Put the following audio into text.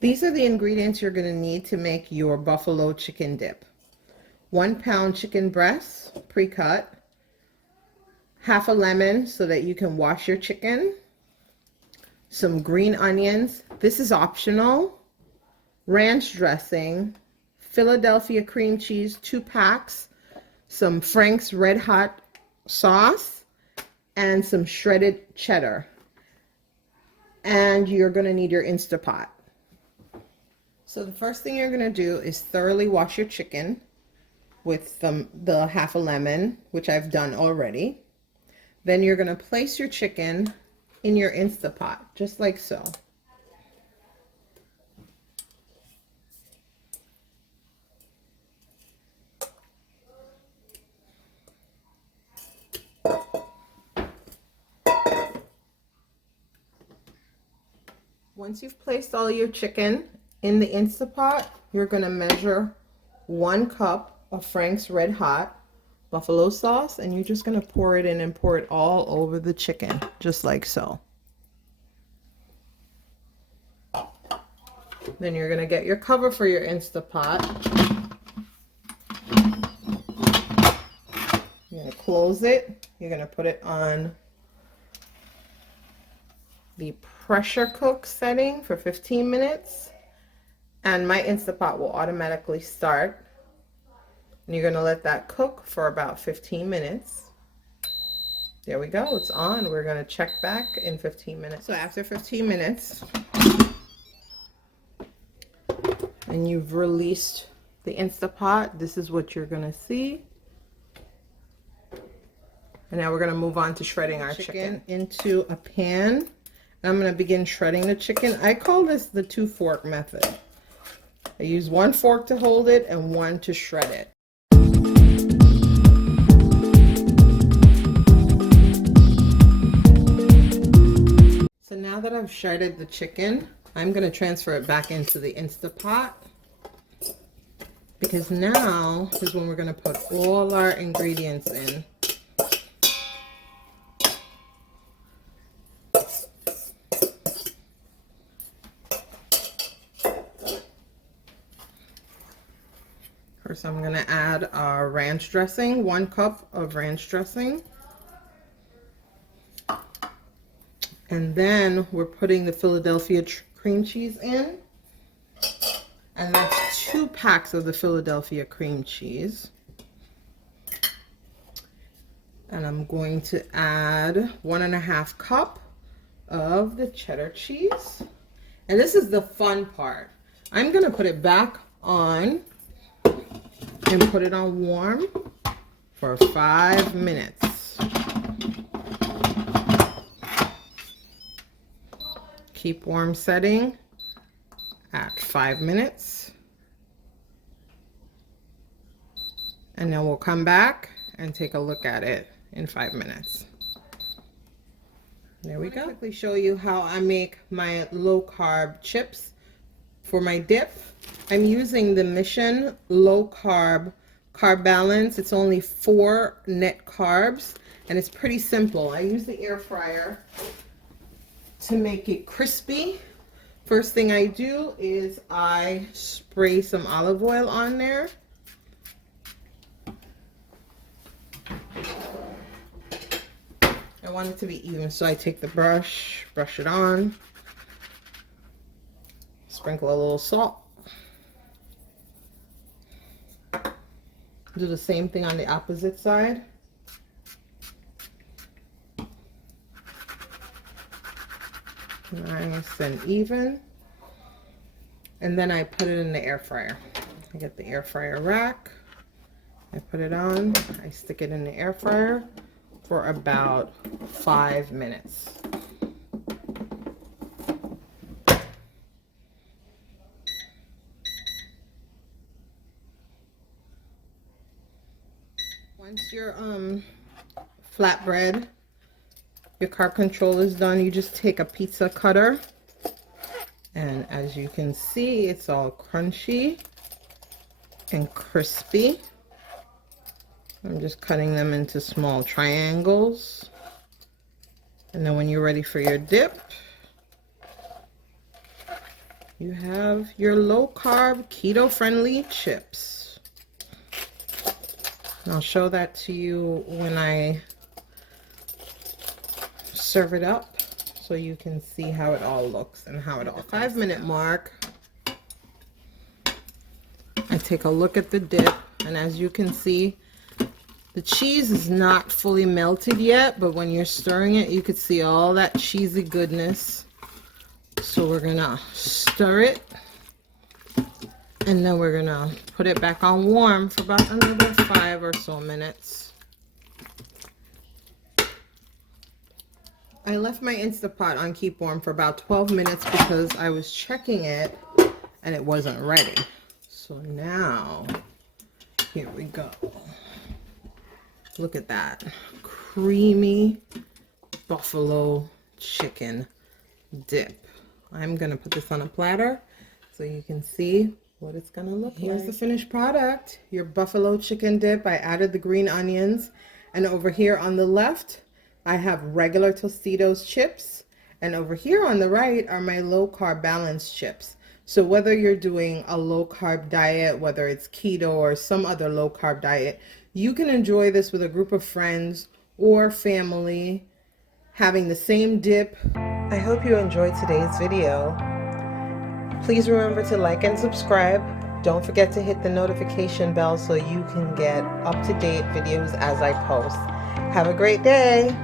These are the ingredients you're going to need to make your buffalo chicken dip. 1 pound chicken breast, pre-cut. Half a lemon so that you can wash your chicken. Some green onions. This is optional. Ranch dressing. Philadelphia cream cheese, 2 packs. Some Frank's Red Hot sauce. And some shredded cheddar. And you're going to need your Instapot. So the first thing you're going to do is thoroughly wash your chicken with the half a lemon, which I've done already. Then you're going to place your chicken in your Instapot, just like so. Once you've placed all your chicken in the Instapot, you're going to measure 1 cup of Frank's Red Hot buffalo sauce, and you're just going to pour it in and pour it all over the chicken, just like so. Then you're going to get your cover for your Instapot. You're going to close it. You're going to put it on the pressure cook setting for 15 minutes. And my Instapot will automatically start. And you're going to let that cook for about 15 minutes. There we go. It's on. We're going to check back in 15 minutes. So after 15 minutes, and you've released the Instapot, this is what you're going to see. And now we're going to move on to shredding our chicken into a pan. I'm going to begin shredding the chicken. I call this the 2-fork method. I use 1 fork to hold it and 1 to shred it. So now that I've shredded the chicken, I'm going to transfer it back into the Instapot, because now is when we're going to put all our ingredients in. First, I'm going to add our ranch dressing, 1 cup of ranch dressing. And then we're putting the Philadelphia cream cheese in. And that's 2 packs of the Philadelphia cream cheese. And I'm going to add 1.5 cup of the cheddar cheese. And this is the fun part. I'm going to put it back on and put it on warm for 5 minutes. Keep warm setting at 5 minutes. And then we'll come back and take a look at it in 5 minutes. There we go. I'll quickly show you how I make my low carb chips for my dip. I'm using the Mission low carb balance. It's only 4 net carbs and it's pretty simple. I use the air fryer to make it crispy. First thing I do is I spray some olive oil on there. I want it to be even, so I take the brush it on, sprinkle a little salt. Do the same thing on the opposite side. Nice and even. And then I put it in the air fryer. I get the air fryer rack. I put it on. I stick it in the air fryer for about 5 minutes. Once your flatbread, your carb control is done, you just take a pizza cutter, and as you can see, it's all crunchy and crispy. I'm just cutting them into small triangles, and then when you're ready for your dip, you have your low carb, keto friendly chips. And I'll show that to you when I serve it up so you can see how it all looks and how it all. At the 5-minute mark, I take a look at the dip, and as you can see, the cheese is not fully melted yet, but when you're stirring it, you could see all that cheesy goodness. So we're gonna stir it, and then we're gonna put it back on warm for about another 5 or so minutes. I left my Instapot on keep warm for about 12 minutes because I was checking it and it wasn't ready. So now, here we go. Look at that creamy buffalo chicken dip. I'm gonna put this on a platter so you can see what it's gonna look like. Here's the finished product, your buffalo chicken dip. I added the green onions, and over here on the left I have regular Tostitos chips, and over here on the right are my low carb balanced chips. So whether you're doing a low carb diet, whether it's keto or some other low carb diet, you can enjoy this with a group of friends or family, having the same dip. I hope you enjoyed today's video. Please remember to like and subscribe. Don't forget to hit the notification bell so you can get up-to-date videos as I post. Have a great day.